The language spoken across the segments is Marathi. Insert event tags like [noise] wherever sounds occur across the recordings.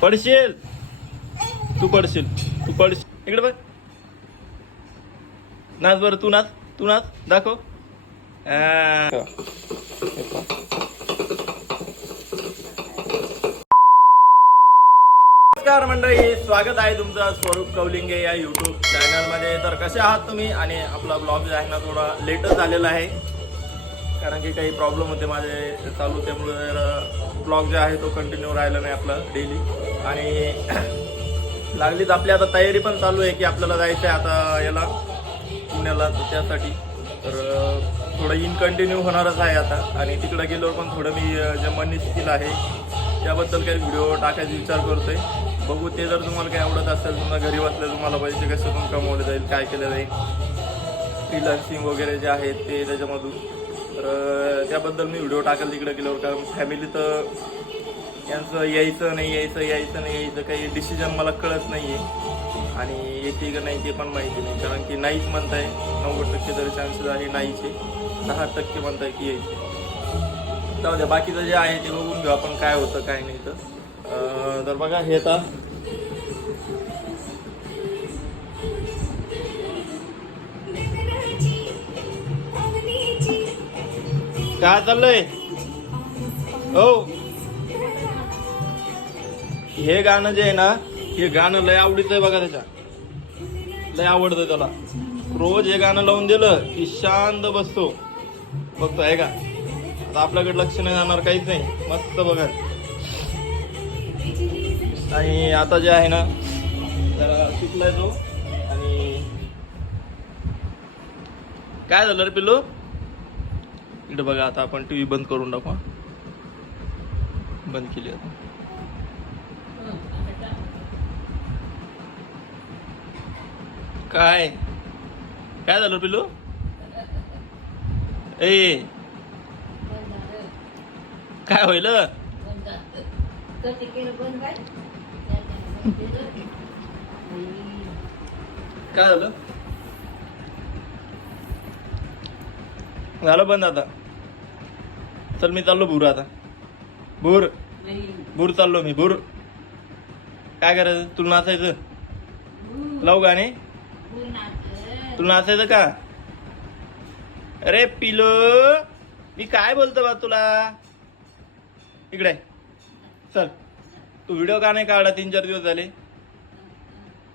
पडशील. तू पडशील. तू पडशील. इकडे बघ. नाच बरं तू नाच. तू नाच. दाखव. हे नमस्कार मंडळी. स्वागत आहे तुमचं स्वरूप कौलिंगे या युट्यूब चॅनलमध्ये तर कसे आहात तुम्ही? आणि आपला ब्लॉग जो आहे ना थोडा लेटच झालेला आहे. कारण की काही प्रॉब्लेम होते माझे चालू त्यामुळे ब्लॉग जे आहे तो कंटिन्यू राहिला नाही आपला डेली आणि [clears throat] लागलीच आपली आता तयारी पण चालू आहे की आपल्याला जायचं आहे आता याला पुण्याला तर त्यासाठी. तर थोडं इनकंटिन्यू होणारच आहे आता. आणि तिकडं गेल्यावर पण थोडं मी जे मनी स्किल आहे त्याबद्दल काही व्हिडिओ टाकायचा विचार करतोय. बघू ते जर तुम्हाला काही आवडत असेल तुम्हाला घरी बसल्या तुम्हाला पैसे कसे पण कमवले जाईल काय केलं जाईल. फ्रीलान्सिंग वगैरे जे आहेत ते त्याच्यामधून. तर त्याबद्दल मी व्हिडिओ टाकेल तिकडे गेल्यावर कारण फॅमिली तर यांचं यायचं नाही यायचं यायचं नाही यायचं काही डिसिजन मला कळत नाही आहे आणि येते का नाही ते पण माहिती नाही कारण की नाहीच म्हणताय. नव्वद टक्के तरी चान्सेस आहे नाहीचे. दहा टक्के म्हणताय की यायचे. जाऊ द्या बाकीचं जे आहे ते बघून घेऊ आपण काय होतं काय नाही तर बघा हे आता काय चाललंय? हो. हे गाणं जे आहे ना हे गाणं लय आवडीचं आहे बघा त्याच्या. लय आवडतं त्याला. रोज हे गाणं लावून दिलं की शांत बसतो. बघतो आहे का? आता आपल्याकडे लक्ष नाही जाणार काहीच नाही. मस्त बघा. आणि आता जे आहे ना जरा शिकलाय तो. आणि काय झालं रे पिल्लू? इकडे बघा आता आपण टी व्ही बंद करून टाकू बंद केली आता. काय? काय झालं पिलू ए. काय होईल? काय झालं? झालं बंद आता. चल मी चाललो भूर आता. भूर. भूर चाललो मी भूर. काय करायचं? तुला नाचायचं? लावू गाणे? तुला नाचायचं का? अरे पिलो. मी काय बोलतो बा तुला? इकडे. चल. तू व्हिडिओ का नाही काढला? तीन चार दिवस झाले.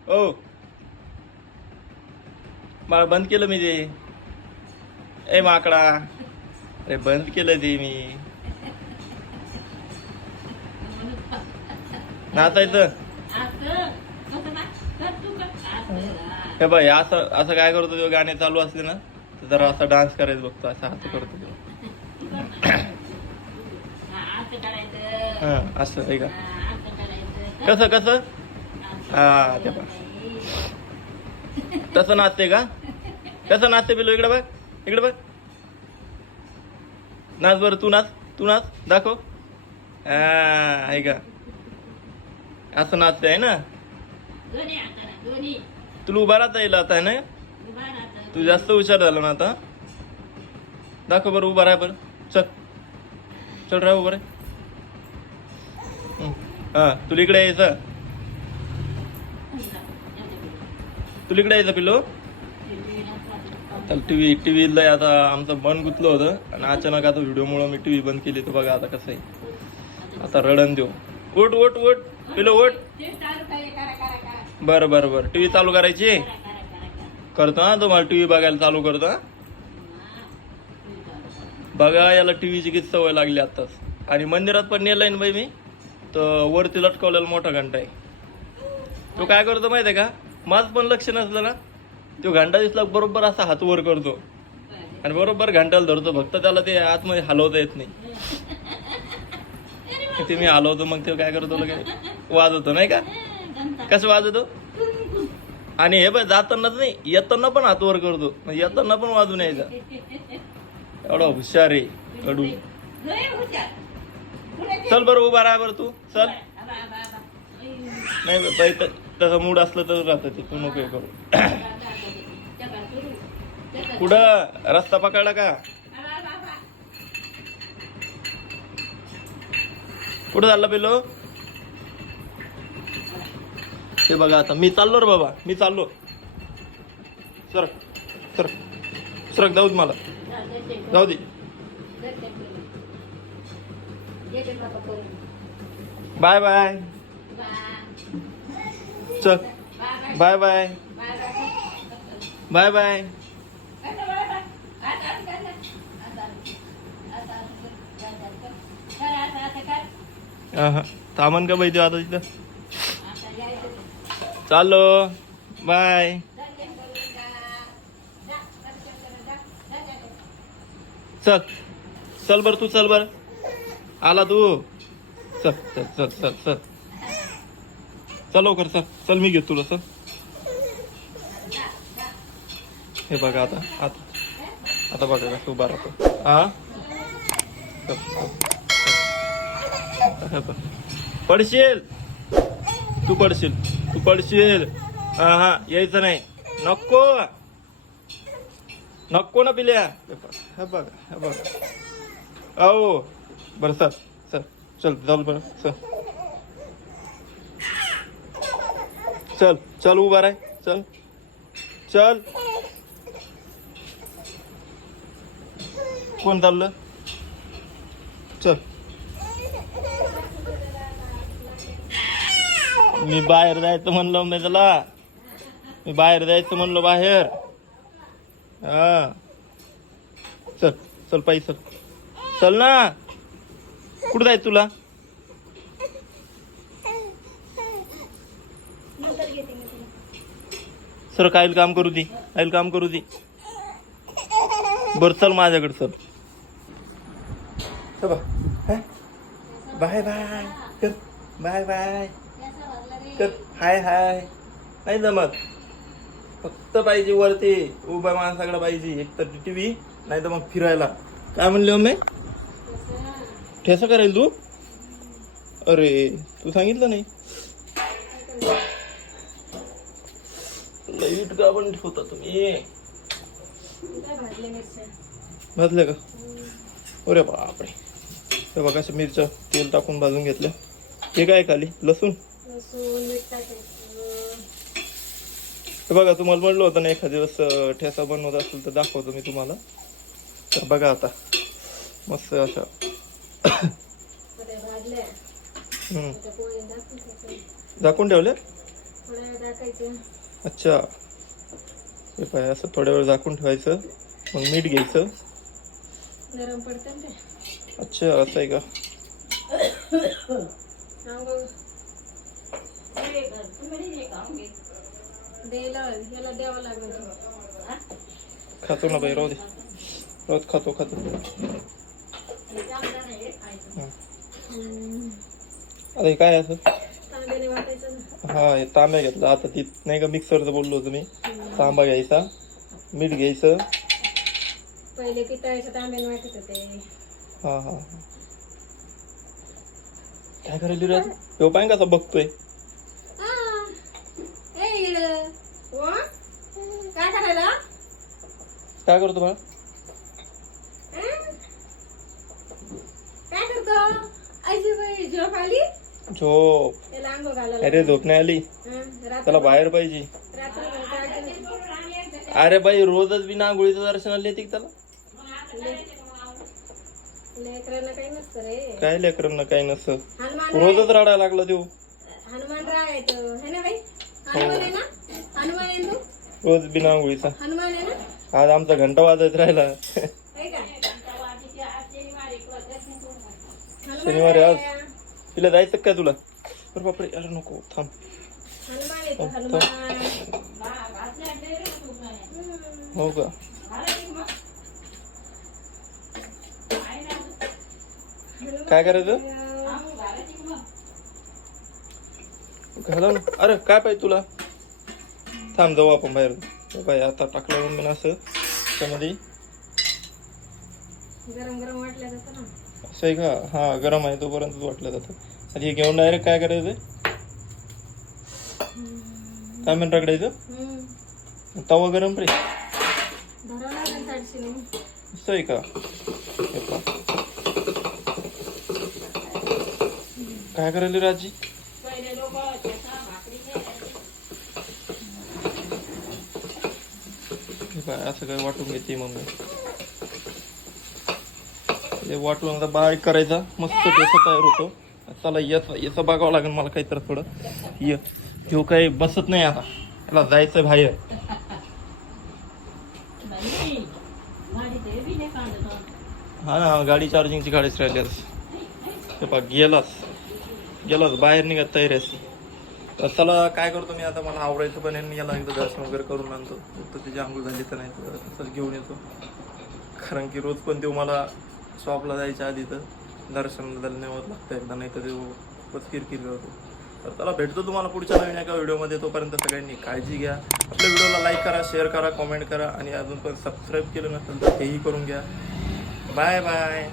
ओ. मला बंद केलं मी ते. ए माकडा. अरे बंद केलं ते मी. नाचायचं हे बाई असं असं काय करतो तेव्हा गाणे चालू असले ना तर जरा असा डान्स करायचं बघतो असं हात करतो तेव्हा. हा असं आहे का? कसं कसं? हा ते बघ तसं नाचते का? कसं नाचते बिलो इकडे बघ इकडे बघ. नाच बरं तू नाच तू नाच दाखव. आहे का? असं नाचते आहे ना? तुला उभा राहता येईल आता आहे ना तू जास्त हुशार झाला ना आता. दाखव बरं उभा राहा बरं. चल. चल राहा उभं हा तुला इकडे यायचं. तुला इकडे यायचं पिल्लो. तर टी व्ही टी व्हीला आता आमचं मन गुतलं होतं. आणि अचानक आता व्हिडिओमुळं मी टी व्ही बंद केली. तर बघा आता कसं आहे. आता रडण देऊ. उठ वोट उठ. पिलो वोट बरं बरं बरं. टी व्ही चालू करायची? करतो हा. तुम्हाला टी व्ही बघायला चालू करतो हा. बघा याला टी व्हीची किती सवय लागली आत्ताच. आणि मंदिरात पण नेलंय ना बाई मी. तर वरती लटकवलेला मोठा घंटा आहे. तो काय करतो माहिती आहे का? माझं पण लक्ष नसलं ना. तो घंटा दिसला बरोबर असा हात वर करतो. आणि बरोबर घंटाला धरतो. फक्त त्याला ते आतमध्ये हलवता येत नाही. ते मी हलवतो मग ते काय करतो लगे वाजवतो नाही का? कसं वाजवतो? आणि हे बघ जातानाच नाही येताना पण हात वर करतो. येताना पण वाजून यायचा. एवढा हुशार आहे कडू. चल बरं उभा राहा बरं तू. चल. नाही तसं मूड असलं तर राहतं ते. तू नको करू. कुठं? रस्ता पकडला का? कुठं चाललं पेलो हे बघा आता मी चाललो रे बाबा मी चाललो. सर सर सरक जाऊ मला. जाऊ दे. Bye bye. चल. Bye bye. Bye bye. हा थांबन का पाहिजे आता तिथं? चाललो बाय. चल. चल बर तू चल बर. आला तू. चल चल चल चल चल. चल लवकर चल. चल मी घेतो तुला चल. हे बघा आता आता. आता बघा तू उभा राहतो. हा चल, पडशील? तू पडशील. तू पडशील. हा हा यायचं नाही. नको. नको ना पिल्या. हे बघ हे बघ. हे आओ. बरं चल चल चल चल बरं चल चल चल उभा राय चल. चल. कोण चाललं? चल. मी बाहेर जायचं म्हणलो मी त्याला मी बाहेर जायचं म्हणलो बाहेर. हा. चल चल पायी चल. चल ना. कुठं जायचं तुला? सर काय काम करू दे. काय काम करू दे. बर चल माझ्याकडे चल? Bye bye. Bye bye. कर हाय हाय. नाही जमत. फक्त पाहिजे वरती. उभ्या माणसाकडे पाहिजे. एक तर टी व्ही नाही तर मग फिरायला. काय म्हणले हो मी ठेसा करेल तू? अरे तू सांगितलं नाही. लाइट का पण ठेवता तुम्ही. भाजले का? अरे बापरे. बघा अशा मिरच्या तेल टाकून भाजून घेतलं. हे काय खाली? लसूण? हे बघा तुम्हाला म्हणलं होतं ना एखाद्या दिवस ठेसा बनवत असेल तर दाखवतो मी तुम्हाला. तर बघा आता मस्त अशा. हम्म. झाकून ठेवले? अच्छा. हे पाय असं थोड्या वेळ झाकून ठेवायचं मग मीठ घ्यायचं. गरम पडतं ना अच्छा असं आहे का [coughs] द्यायला याला द्यावं लागेल खातो ना बाई राहू दे. दे, खातो खातो. हे काय असं? हा हे तांब्या घेतला. आता ती नाही का मिक्सरचं बोललो होतो मी. तांबा घ्यायचा मीठ घ्यायचं. पहिले पितळाच्या तांब्याने वाटत होते. हा हा हा. काय करायली ह्यो पाय कसा बघतोय ए इड वा काय करायला काय करतो बाळा? हं? काय करतो? आईची बाई झोप आली? झोप. त्याला आंघोळ घालायला अरे झोप नाही आली. हं? रात्र त्याला बाहेर पाहिजे. रात्रभर? अरे बाई रोजच बिना आंघोळीचं दर्शनाला येते का त्याला? लेकरांना काही नसतं रे. काय लेकरांना काय नसतं? हनुमान रोजच रडायला लागला तो. हनुमान राय तो. है ना बाई? हनुमान आहे ना? हनुमान आहे ना? तू रोज बिना आंघोळीचा. हनुमान आहे ना? आज आमचा घंटा वाजत राहिला. शनिवारी आज. तिला जायचं काय तुला? अरे बापरे अरे नको थांब. हो का? काय करायचं? घालून अरे काय पाहिजे तुला? थांब जाऊ आपण बाहेर. बाई आता टाकलं म्हणून असं त्यामध्ये गरम गरम वाटलं जातं ना. असं आहे का? हा गरम आहे तोपर्यंत वाटलं जातं. आधी हे घेऊन डायरेक्ट काय करायचं? काय म्हणून रगडायचं? हम्म. तवा गरम रे. असं आहे का. काय करायली राजी? काय असं काय वाटून घेते मम्मी. हे वाटून आता बारीक करायचा मस्त कसं तयार होतो. चला याचा याचं बघावं लागेल मला काहीतरी थोडं. ये जो काही बसत नाही आता याला जायचं बाहेर. हा ना गाडी चार्जिंगची गाडीच राहिली गेलास. गेलास बाहेर निघत तयारी असते तर चला काय करतो मी आता मला आवडायचं पण आहे याला एकदा दर्शन वगैरे करून आणतो. फक्त त्याची आंघोळ झाली तर नाही तर तसंच घेऊन येतो. कारण की रोज पण तो मला शॉपला जायच्या आधी तर दर्शन धन्यवाद लागतं एकदा नाही तर तो खूपच किरकिर करतो. तर त्याला भेटतो तुम्हाला पुढच्या नवीन एका व्हिडिओमध्ये. तोपर्यंत सगळ्यांनी काळजी घ्या. आपल्या व्हिडिओला लाईक करा शेअर करा कॉमेंट करा आणि अजून पण सबस्क्राईब केलं नसेल तर तेही करून घ्या. Bye bye